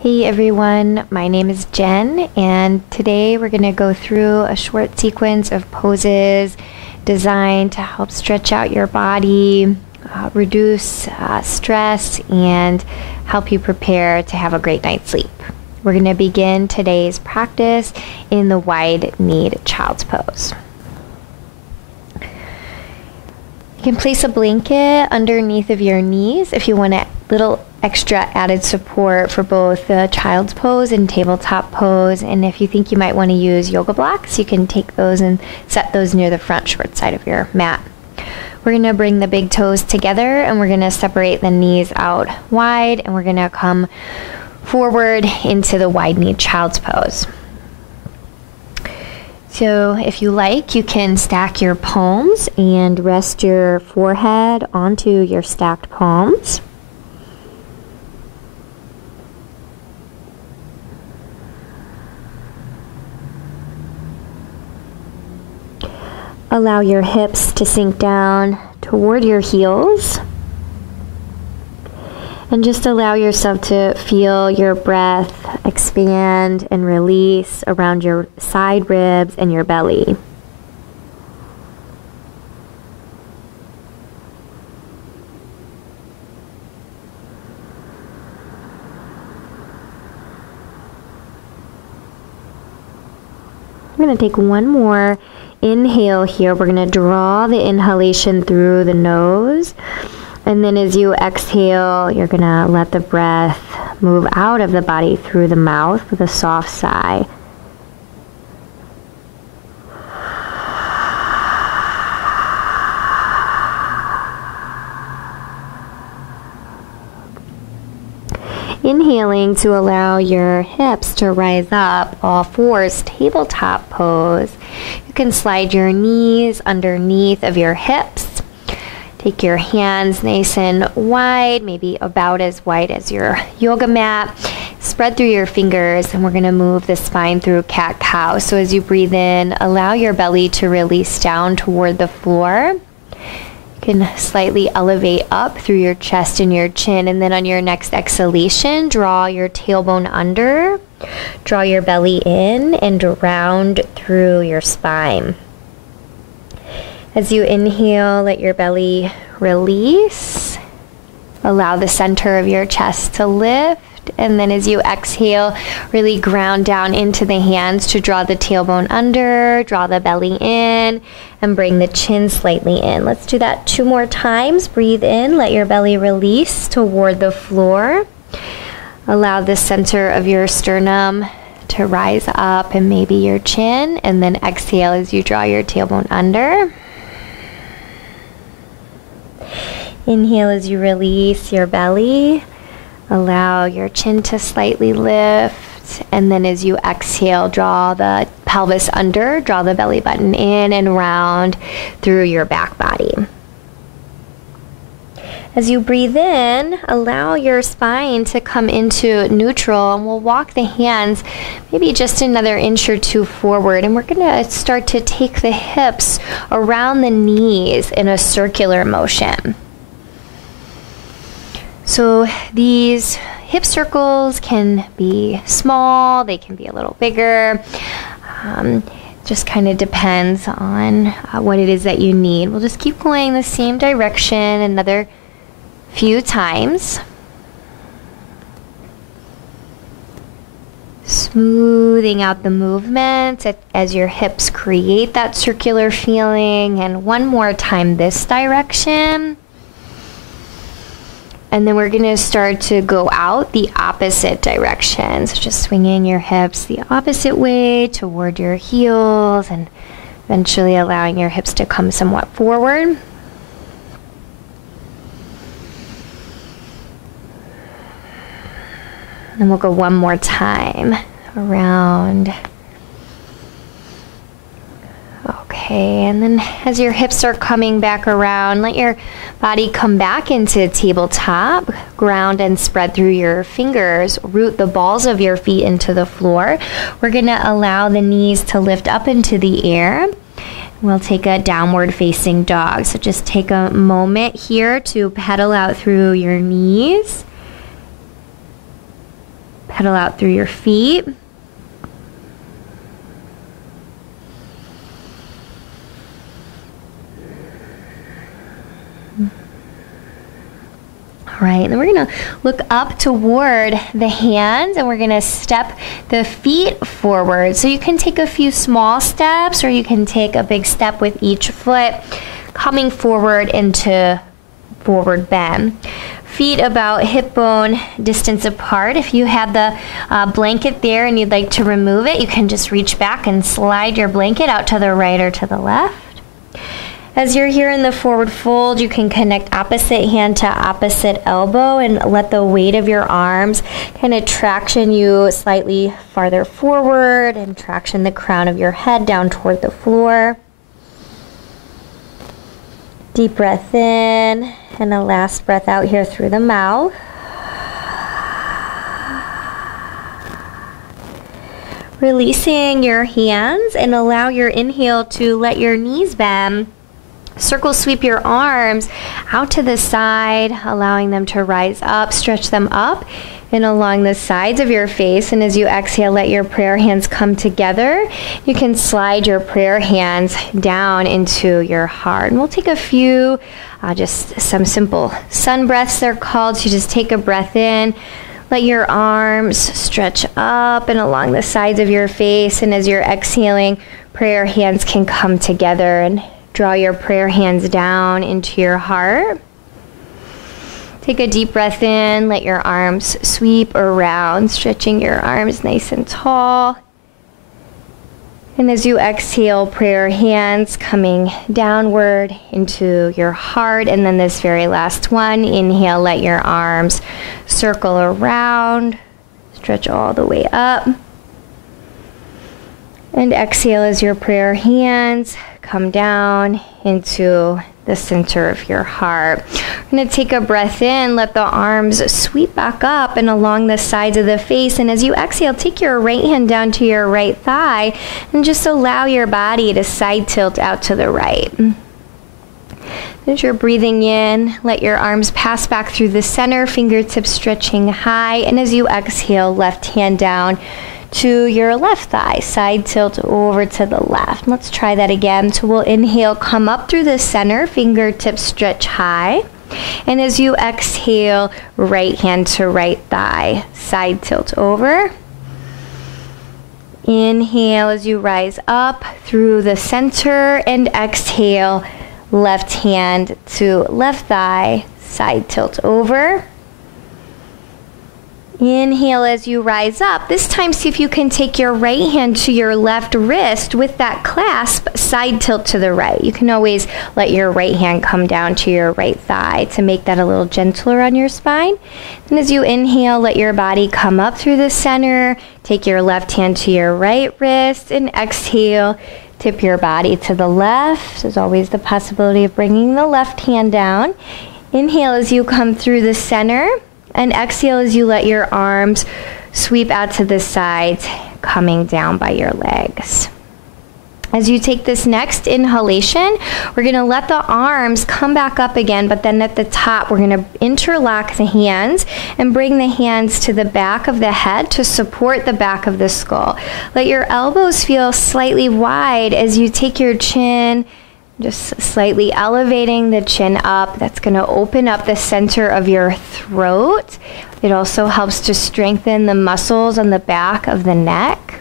Hey everyone, my name is Jen, and today we're going to go through a short sequence of poses designed to help stretch out your body, reduce stress, and help you prepare to have a great night's sleep. We're going to begin today's practice in the wide-kneed child's pose. You can place a blanket underneath of your knees if you want a little extra added support for both the child's pose and tabletop pose. And if you think you might want to use yoga blocks, you can take those and set those near the front short side of your mat. We're going to bring the big toes together and we're going to separate the knees out wide, and we're going to come forward into the wide-kneed child's pose. So if you like, you can stack your palms and rest your forehead onto your stacked palms. Allow your hips to sink down toward your heels. And just allow yourself to feel your breath expand and release around your side ribs and your belly. I'm going to take one more inhale here. We're going to draw the inhalation through the nose. And then as you exhale, you're going to let the breath move out of the body through the mouth with a soft sigh. Inhaling to allow your hips to rise up, all fours, tabletop pose. You can slide your knees underneath of your hips. Take your hands nice and wide, maybe about as wide as your yoga mat. Spread through your fingers, and we're going to move the spine through cat-cow. So as you breathe in, allow your belly to release down toward the floor. You can slightly elevate up through your chest and your chin, and then on your next exhalation, draw your tailbone under, draw your belly in, and round through your spine. As you inhale, let your belly release. Allow the center of your chest to lift. And then as you exhale, really ground down into the hands to draw the tailbone under, draw the belly in, and bring the chin slightly in. Let's do that 2 more times. Breathe in, let your belly release toward the floor. Allow the center of your sternum to rise up and maybe your chin, and then exhale as you draw your tailbone under. Inhale as you release your belly. Allow your chin to slightly lift, and then as you exhale, draw the pelvis under, draw the belly button in and round through your back body. As you breathe in, allow your spine to come into neutral, and we'll walk the hands maybe just another inch or 2 forward, and we're going to start to take the hips around the knees in a circular motion. So these hip circles can be small, they can be a little bigger. Just kind of depends on what it is that you need. We'll just keep going the same direction another few times. Smoothing out the movement as your hips create that circular feeling. And one more time this direction. And then we're going to start to go out the opposite direction. So just swinging your hips the opposite way toward your heels, and eventually allowing your hips to come somewhat forward. And we'll go one more time around. Okay, and then as your hips are coming back around, let your body come back into tabletop. Ground and spread through your fingers. Root the balls of your feet into the floor. We're going to allow the knees to lift up into the air. We'll take a downward facing dog. So just take a moment here to pedal out through your knees. Pedal out through your feet. All right, and then we're gonna look up toward the hands and we're gonna step the feet forward. So you can take a few small steps or you can take a big step with each foot, coming forward into forward bend. Feet about hip bone distance apart. If you have the blanket there and you'd like to remove it, you can just reach back and slide your blanket out to the right or to the left. As you're here in the forward fold, you can connect opposite hand to opposite elbow and let the weight of your arms kind of traction you slightly farther forward and traction the crown of your head down toward the floor. Deep breath in and a last breath out here through the mouth. Releasing your hands and allow your inhale to let your knees bend. Circle sweep your arms out to the side, allowing them to rise up, stretch them up and along the sides of your face. And as you exhale, let your prayer hands come together. You can slide your prayer hands down into your heart. And we'll take a few, just some simple sun breaths they're called. So you just take a breath in, let your arms stretch up and along the sides of your face. And as you're exhaling, prayer hands can come together and draw your prayer hands down into your heart. Take a deep breath in, let your arms sweep around, stretching your arms nice and tall. And as you exhale, prayer hands coming downward into your heart. And then this very last one, inhale, let your arms circle around, stretch all the way up. And exhale as your prayer hands come down into the center of your heart. We're going to take a breath in, let the arms sweep back up and along the sides of the face. And as you exhale, take your right hand down to your right thigh and just allow your body to side tilt out to the right. As you're breathing in, let your arms pass back through the center, fingertips stretching high. And as you exhale, left hand down to your left thigh, side tilt over to the left. Let's try that again. So we'll inhale, come up through the center, fingertips stretch high. And as you exhale, right hand to right thigh, side tilt over. Inhale as you rise up through the center and exhale, left hand to left thigh, side tilt over. Inhale as you rise up. This time, see if you can take your right hand to your left wrist with that clasp, side tilt to the right. You can always let your right hand come down to your right thigh to make that a little gentler on your spine. And as you inhale, let your body come up through the center. Take your left hand to your right wrist and exhale. Tip your body to the left. There's always the possibility of bringing the left hand down. Inhale as you come through the center. And exhale as you let your arms sweep out to the sides, coming down by your legs. As you take this next inhalation, we're going to let the arms come back up again, but then at the top, we're going to interlock the hands and bring the hands to the back of the head to support the back of the skull. Let your elbows feel slightly wide as you take your chin, just slightly elevating the chin up. That's going to open up the center of your throat. It also helps to strengthen the muscles on the back of the neck.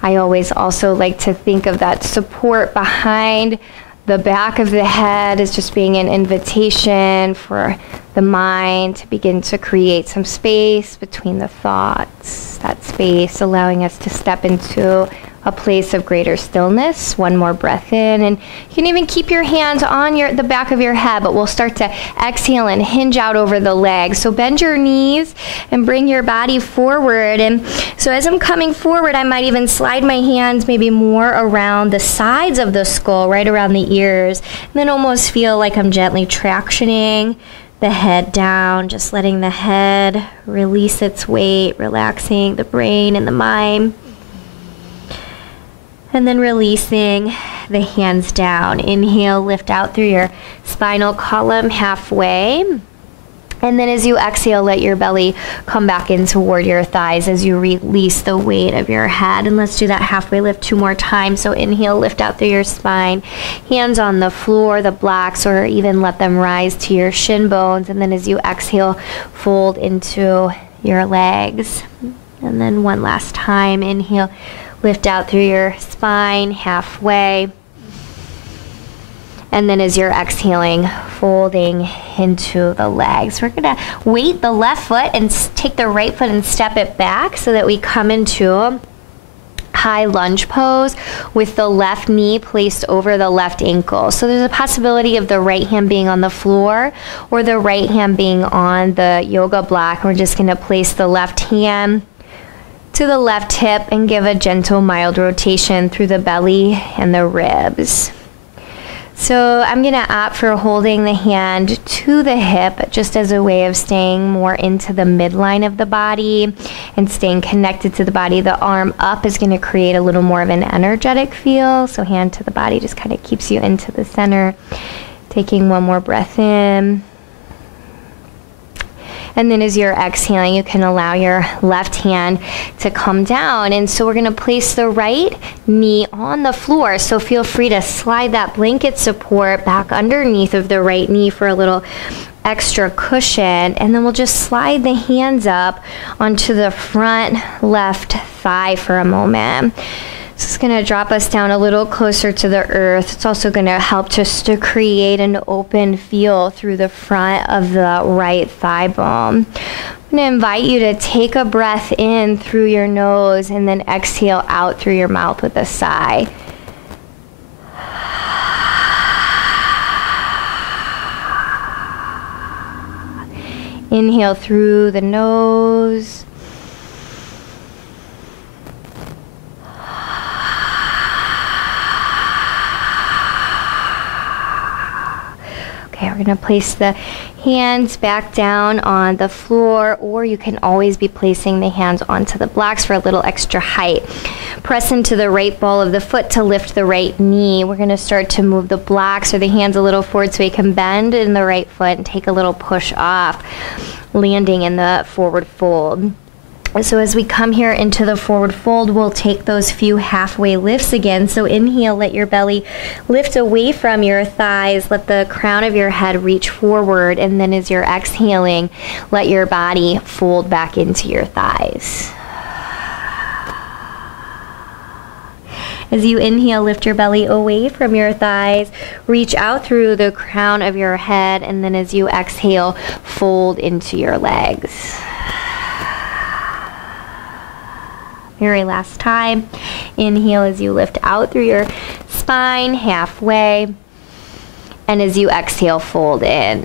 I always also like to think of that support behind the back of the head as just being an invitation for the mind to begin to create some space between the thoughts. That space allowing us to step into a place of greater stillness. One more breath in, and you can even keep your hands on the back of your head, but we'll start to exhale and hinge out over the legs. So bend your knees and bring your body forward. And so as I'm coming forward, I might even slide my hands maybe more around the sides of the skull, right around the ears, and then almost feel like I'm gently tractioning the head down, just letting the head release its weight, relaxing the brain and the mind. And then releasing the hands down. Inhale, lift out through your spinal column halfway. And then as you exhale, let your belly come back in toward your thighs as you release the weight of your head. And let's do that halfway lift 2 more times. So inhale, lift out through your spine, hands on the floor, the blocks, or even let them rise to your shin bones. And then as you exhale, fold into your legs. And then one last time, inhale, lift out through your spine, halfway. And then as you're exhaling, folding into the legs. We're gonna weight the left foot and take the right foot and step it back so that we come into high lunge pose with the left knee placed over the left ankle. So there's a possibility of the right hand being on the floor or the right hand being on the yoga block. We're just gonna place the left hand to the left hip and give a gentle, mild rotation through the belly and the ribs. So I'm going to opt for holding the hand to the hip just as a way of staying more into the midline of the body and staying connected to the body. The arm up is going to create a little more of an energetic feel. So hand to the body just kind of keeps you into the center. Taking one more breath in. And then as you're exhaling, you can allow your left hand to come down. And so we're going to place the right knee on the floor. So feel free to slide that blanket support back underneath of the right knee for a little extra cushion. And then we'll just slide the hands up onto the front left thigh for a moment. So it's going to drop us down a little closer to the earth. It's also going to help just to create an open feel through the front of the right thigh bone. I'm going to invite you to take a breath in through your nose and then exhale out through your mouth with a sigh. Inhale through the nose. Okay, we're going to place the hands back down on the floor, or you can always be placing the hands onto the blocks for a little extra height. Press into the right ball of the foot to lift the right knee. We're going to start to move the blocks or the hands a little forward so we can bend in the right foot and take a little push off, landing in the forward fold. So as we come here into the forward fold, we'll take those few halfway lifts again. So inhale, let your belly lift away from your thighs. Let the crown of your head reach forward. And then as you're exhaling, let your body fold back into your thighs. As you inhale, lift your belly away from your thighs, reach out through the crown of your head, and then as you exhale, fold into your legs. Very last time. Inhale as you lift out through your spine, halfway. And as you exhale, fold in.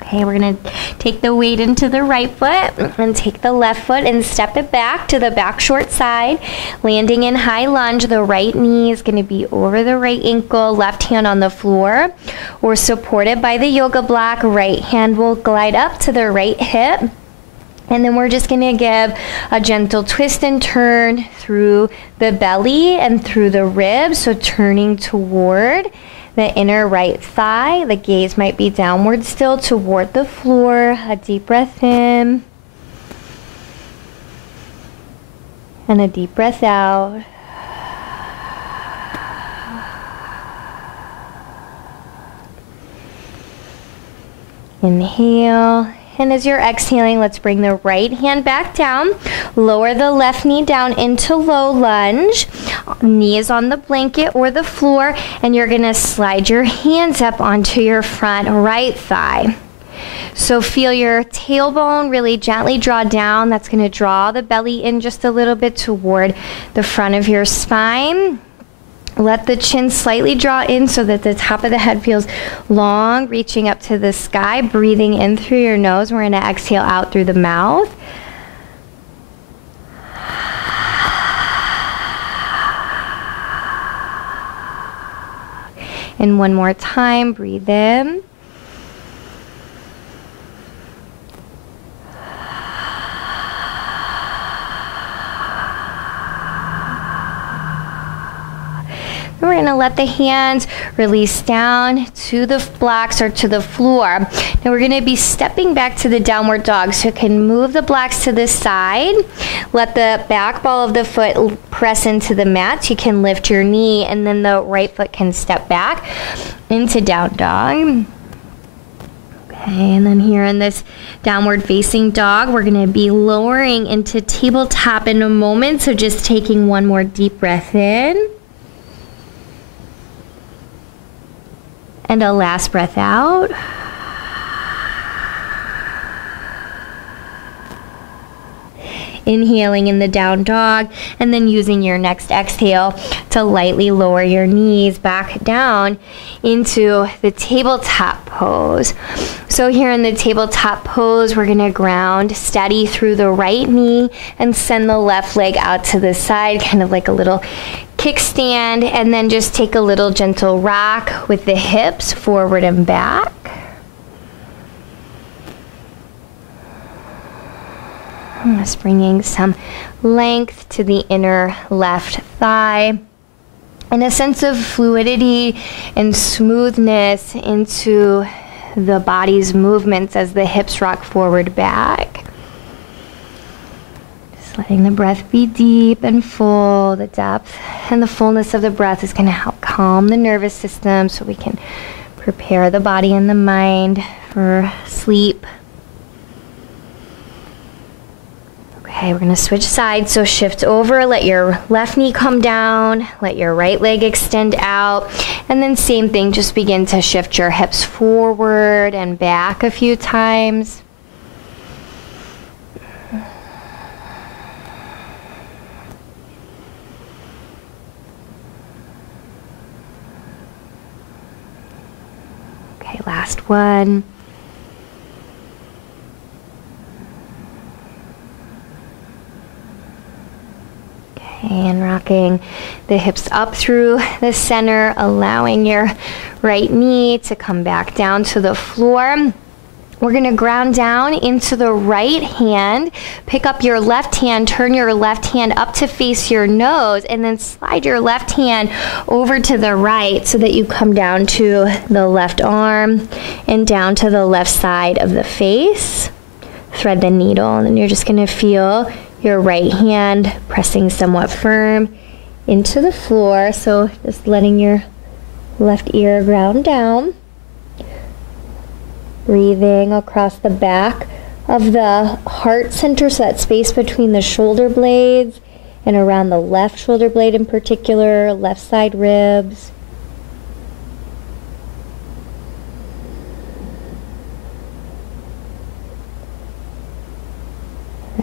Okay, we're going to take the weight into the right foot and take the left foot and step it back to the back short side. Landing in high lunge, the right knee is going to be over the right ankle, left hand on the floor, or supported by the yoga block. Right hand will glide up to the right hip. And then we're just going to give a gentle twist and turn through the belly and through the ribs. So turning toward the inner right thigh. The gaze might be downward still toward the floor. A deep breath in. And a deep breath out. Inhale. And as you're exhaling, let's bring the right hand back down. Lower the left knee down into low lunge. Knee is on the blanket or the floor, and you're going to slide your hands up onto your front right thigh. So feel your tailbone really gently draw down. That's going to draw the belly in just a little bit toward the front of your spine. Let the chin slightly draw in so that the top of the head feels long, reaching up to the sky, breathing in through your nose. We're going to exhale out through the mouth. And one more time, breathe in. We're going to let the hands release down to the blocks or to the floor. Now we're going to be stepping back to the downward dog, so you can move the blocks to the side. Let the back ball of the foot press into the mat. You can lift your knee, and then the right foot can step back into down dog. Okay, and then here in this downward facing dog, we're going to be lowering into tabletop in a moment. So just taking one more deep breath in. And a last breath out. Inhaling in the down dog, and then using your next exhale to lightly lower your knees back down into the tabletop pose. So here in the tabletop pose, we're going to ground steady through the right knee and send the left leg out to the side, kind of like a little kickstand, and then just take a little gentle rock with the hips forward and back. Just bringing some length to the inner left thigh and a sense of fluidity and smoothness into the body's movements as the hips rock forward back. Just letting the breath be deep and full. The depth and the fullness of the breath is going to help calm the nervous system so we can prepare the body and the mind for sleep. Okay, we're going to switch sides, so shift over, let your left knee come down, let your right leg extend out, and then same thing, just begin to shift your hips forward and back a few times. Okay, last one. And rocking the hips up through the center, allowing your right knee to come back down to the floor. We're going to ground down into the right hand, pick up your left hand, turn your left hand up to face your nose, and then slide your left hand over to the right so that you come down to the left arm and down to the left side of the face. Thread the needle, and then you're just going to feel your right hand pressing somewhat firm into the floor. So just letting your left ear ground down. Breathing across the back of the heart center, so that space between the shoulder blades and around the left shoulder blade in particular, left side ribs.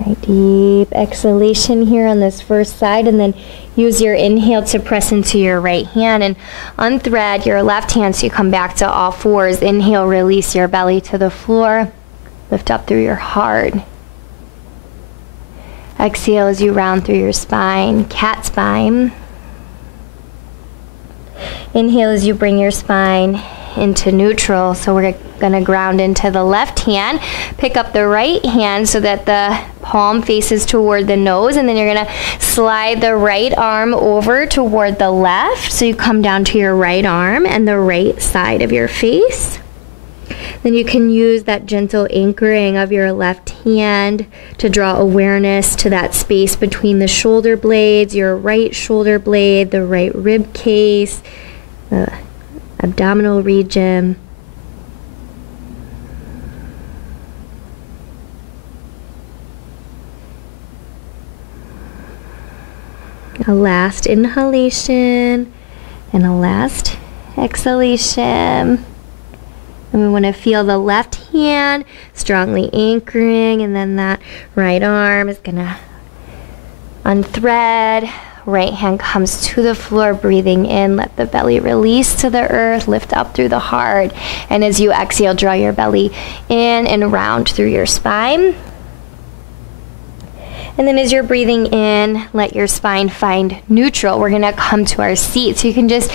Right, deep exhalation here on this first side, and then use your inhale to press into your right hand and unthread your left hand so you come back to all fours. Inhale, release your belly to the floor. Lift up through your heart. Exhale as you round through your spine, cat spine. Inhale as you bring your spine into neutral. So we're going to ground into the left hand. Pick up the right hand so that the palm faces toward the nose, and then you're going to slide the right arm over toward the left. So you come down to your right arm and the right side of your face. Then you can use that gentle anchoring of your left hand to draw awareness to that space between the shoulder blades, your right shoulder blade, the right rib case, the abdominal region. A last inhalation and a last exhalation. And we want to feel the left hand strongly anchoring, and then that right arm is going to unthread. Right hand comes to the floor, breathing in, let the belly release to the earth, lift up through the heart, and as you exhale, draw your belly in and round through your spine. And then as you're breathing in, let your spine find neutral. We're gonna come to our seat. So you can just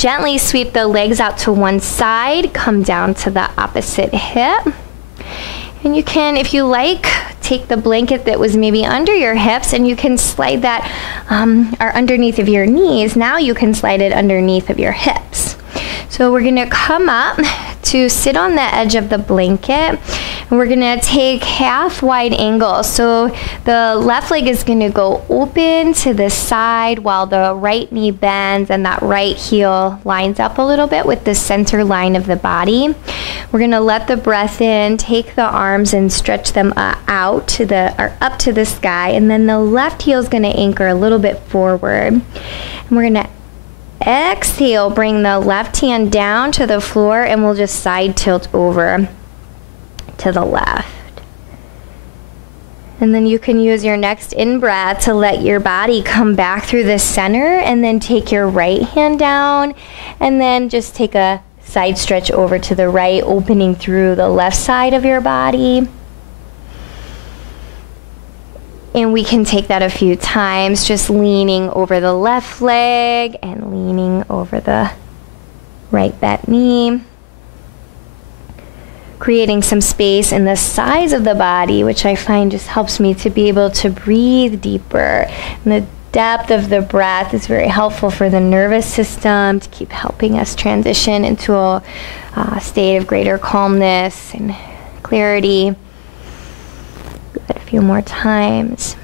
gently sweep the legs out to one side, come down to the opposite hip. And you can, if you like, take the blanket that was maybe under your hips and you can slide that or underneath of your knees. Now you can slide it underneath of your hips. So we're going to come up to sit on the edge of the blanket, and we're going to take half wide angle. So the left leg is going to go open to the side while the right knee bends and that right heel lines up a little bit with the center line of the body. We're going to let the breath in, take the arms and stretch them out to up to the sky, and then the left heel is going to anchor a little bit forward. And we're going to exhale, bring the left hand down to the floor, and we'll just side tilt over to the left. And then you can use your next in-breath to let your body come back through the center, and then take your right hand down, and then just take a side stretch over to the right, opening through the left side of your body. And we can take that a few times, just leaning over the left leg and leaning over the right bent knee. Creating some space in the sides of the body, which I find just helps me to be able to breathe deeper. And the depth of the breath is very helpful for the nervous system to keep helping us transition into a state of greater calmness and clarity. A few more times.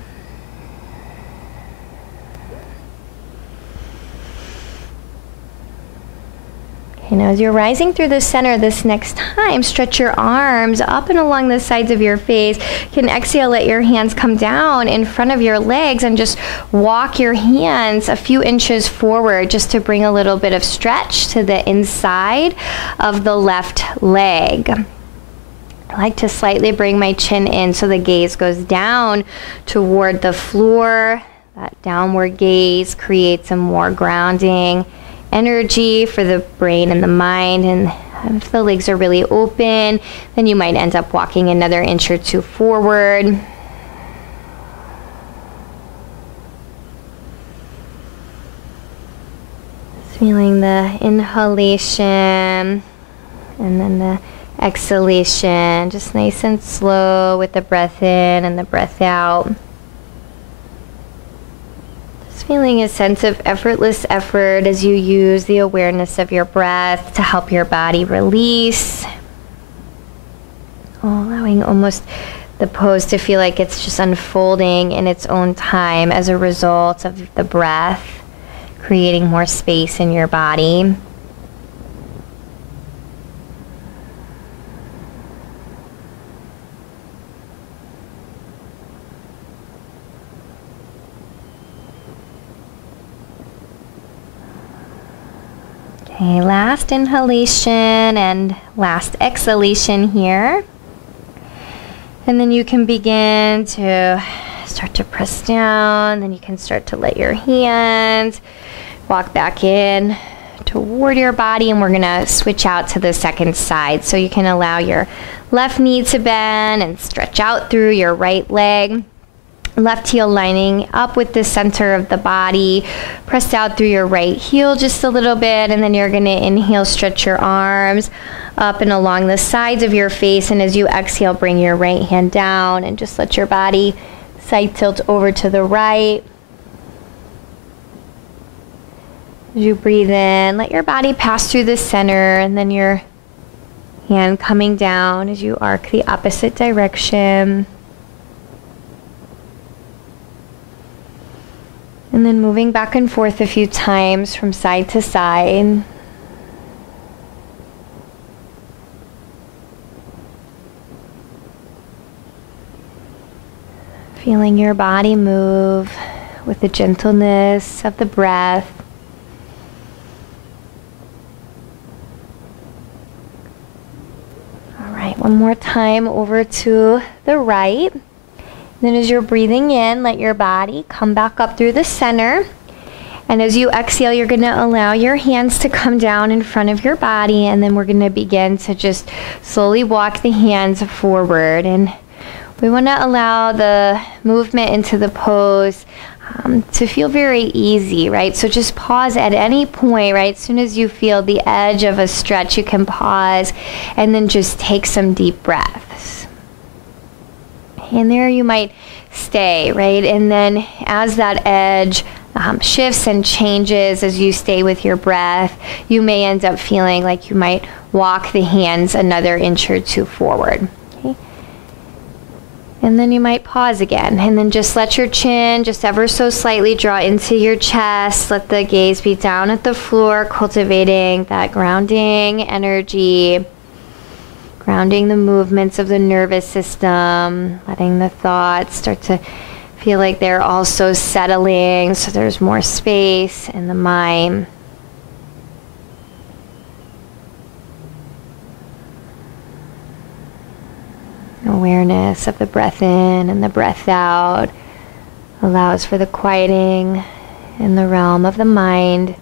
Okay, now as you're rising through the center this next time, stretch your arms up and along the sides of your face. You can exhale, let your hands come down in front of your legs and just walk your hands a few inches forward just to bring a little bit of stretch to the inside of the left leg. I like to slightly bring my chin in so the gaze goes down toward the floor. That downward gaze creates a more grounding energy for the brain and the mind. And if the legs are really open, then you might end up walking another inch or two forward. Just feeling the inhalation and then the exhalation, just nice and slow with the breath in and the breath out. Just feeling a sense of effortless effort as you use the awareness of your breath to help your body release. Allowing almost the pose to feel like it's just unfolding in its own time as a result of the breath, creating more space in your body. Okay, last inhalation and last exhalation here. And then you can begin to start to press down. Then you can start to let your hands walk back in toward your body. And we're going to switch out to the second side. So you can allow your left knee to bend and stretch out through your right leg. Left heel lining up with the center of the body. Press out through your right heel just a little bit, and then you're going to inhale, stretch your arms up and along the sides of your face, and as you exhale, bring your right hand down and just let your body side tilt over to the right. As you breathe in, let your body pass through the center, and then your hand coming down as you arc the opposite direction. And then moving back and forth a few times from side to side. Feeling your body move with the gentleness of the breath. All right, one more time over to the right. Then as you're breathing in, let your body come back up through the center. And as you exhale, you're going to allow your hands to come down in front of your body. And then we're going to begin to just slowly walk the hands forward. And we want to allow the movement into the pose to feel very easy, right? So just pause at any point, right? As soon as you feel the edge of a stretch, you can pause and then just take some deep breaths. And there you might stay, right? And then as that edge shifts and changes as you stay with your breath, you may end up feeling like you might walk the hands another inch or two forward. Okay? And then you might pause again. And then just let your chin just ever so slightly draw into your chest. Let the gaze be down at the floor, cultivating that grounding energy. Grounding the movements of the nervous system, letting the thoughts start to feel like they're also settling, so there's more space in the mind. Awareness of the breath in and the breath out allows for the quieting in the realm of the mind.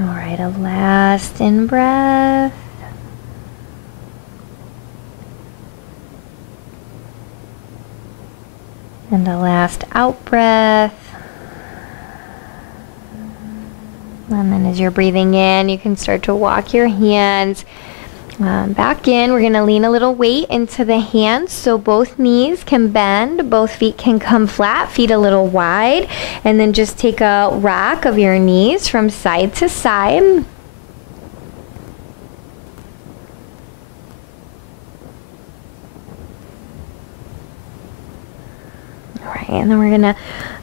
All right, a last in-breath. And a last out-breath. And then as you're breathing in, you can start to walk your hands back in. We're going to lean a little weight into the hands so both knees can bend, both feet can come flat, feet a little wide, and then just take a rock of your knees from side to side. All right, and then we're going to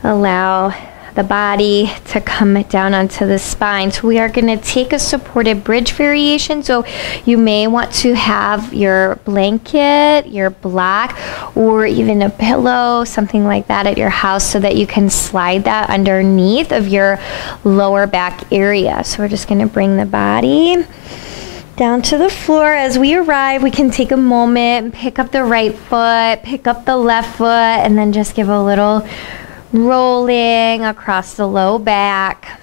allow the body to come down onto the spine. So we are going to take a supported bridge variation. So you may want to have your blanket, your block, or even a pillow, something like that at your house so that you can slide that underneath of your lower back area. So we're just going to bring the body down to the floor. As we arrive, we can take a moment and pick up the right foot, pick up the left foot, and then just give a little rolling across the low back.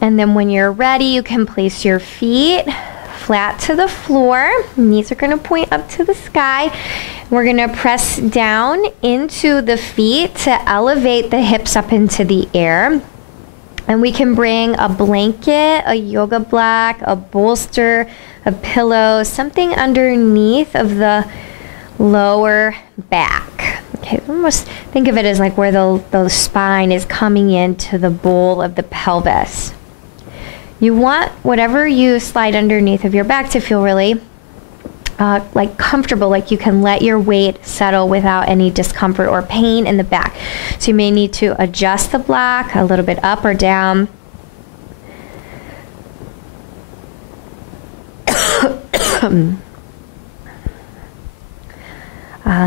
And then when you're ready, you can place your feet flat to the floor. Knees are going to point up to the sky. We're going to press down into the feet to elevate the hips up into the air. And we can bring a blanket, a yoga block, a bolster, a pillow, something underneath of the lower back. Okay, almost think of it as like where the spine is coming into the bowl of the pelvis. You want whatever you slide underneath of your back to feel really like comfortable, like you can let your weight settle without any discomfort or pain in the back. So you may need to adjust the block a little bit up or down.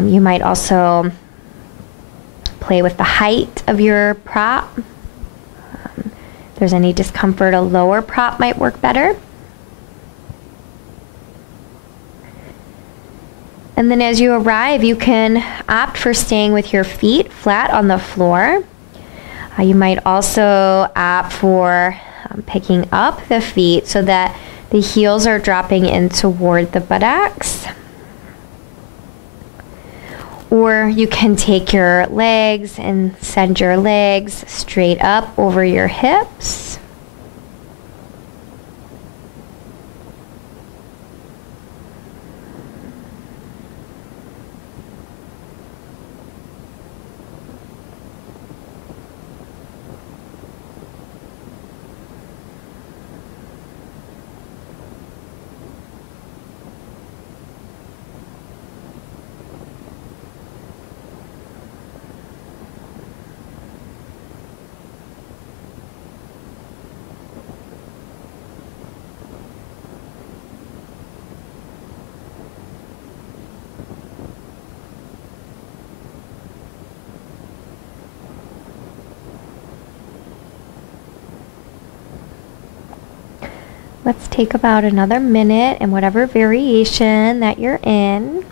You might also play with the height of your prop. If there's any discomfort, a lower prop might work better. And then as you arrive, you can opt for staying with your feet flat on the floor. You might also opt for picking up the feet so that the heels are dropping in toward the buttocks. Or you can take your legs and send your legs straight up over your hips. Let's take about another minute in whatever variation that you're in.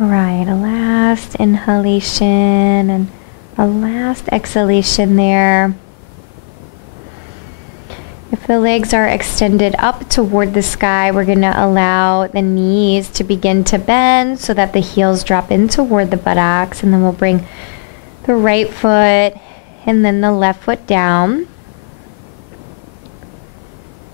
All right, a last inhalation and a last exhalation there. If the legs are extended up toward the sky, we're going to allow the knees to begin to bend so that the heels drop in toward the buttocks, and then we'll bring the right foot and then the left foot down.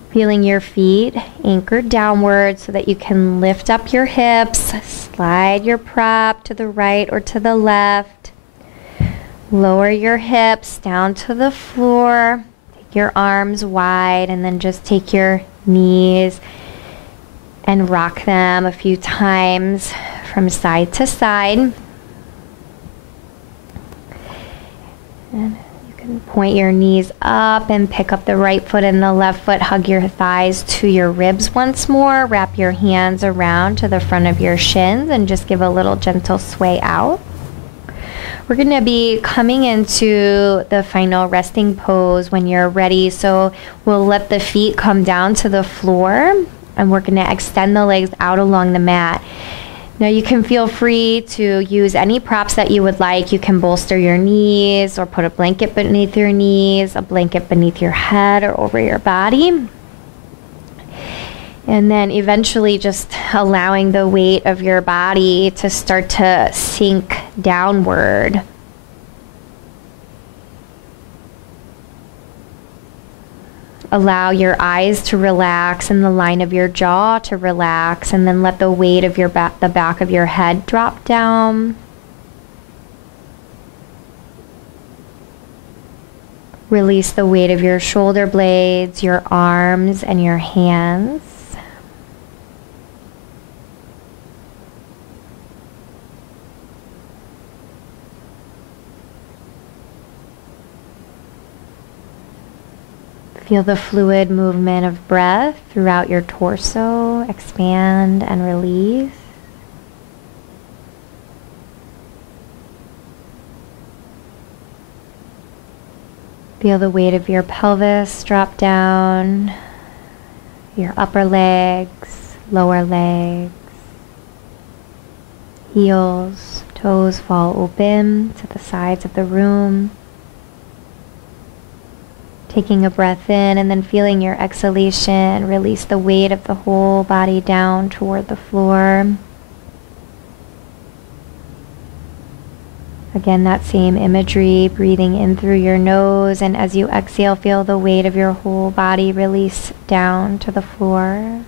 Feeling your feet anchored downward so that you can lift up your hips, slide your prop to the right or to the left. Lower your hips down to the floor. Take your arms wide and then just take your knees and rock them a few times from side to side. And point your knees up and pick up the right foot and the left foot. Hug your thighs to your ribs once more. Wrap your hands around to the front of your shins and just give a little gentle sway out. We're going to be coming into the final resting pose when you're ready. So we'll let the feet come down to the floor and we're going to extend the legs out along the mat. Now you can feel free to use any props that you would like. You can bolster your knees or put a blanket beneath your knees, a blanket beneath your head or over your body. And then eventually just allowing the weight of your body to start to sink downward. Allow your eyes to relax and the line of your jaw to relax, and then let the weight of your the back of your head drop down. Release the weight of your shoulder blades, your arms, and your hands. Feel the fluid movement of breath throughout your torso. Expand and release. Feel the weight of your pelvis drop down, your upper legs, lower legs, heels, toes fall open to the sides of the room. Taking a breath in and then feeling your exhalation, release the weight of the whole body down toward the floor. Again, that same imagery, breathing in through your nose, and as you exhale, feel the weight of your whole body release down to the floor.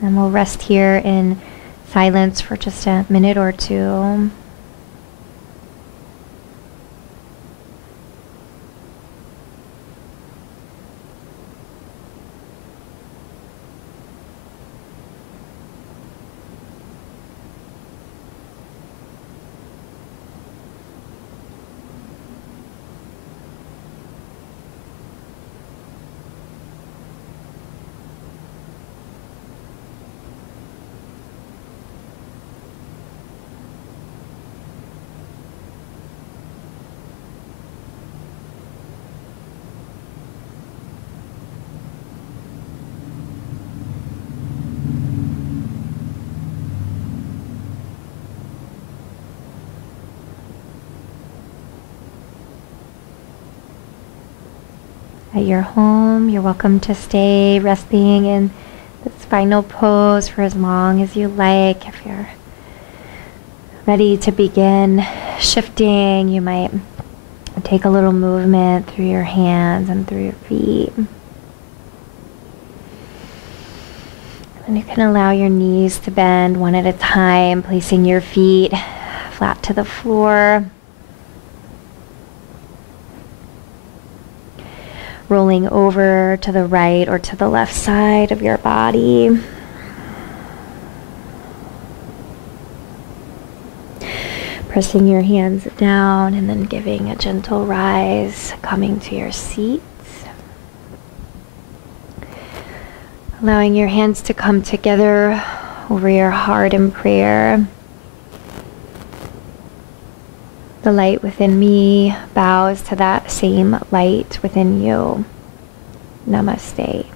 And we'll rest here in silence for just a minute or two. At your home, you're welcome to stay resting in this final pose for as long as you like. If you're ready to begin shifting, you might take a little movement through your hands and through your feet. And you can allow your knees to bend one at a time, placing your feet flat to the floor. Rolling over to the right or to the left side of your body. Pressing your hands down and then giving a gentle rise, coming to your seat. Allowing your hands to come together over your heart in prayer. The light within me bows to that same light within you. Namaste.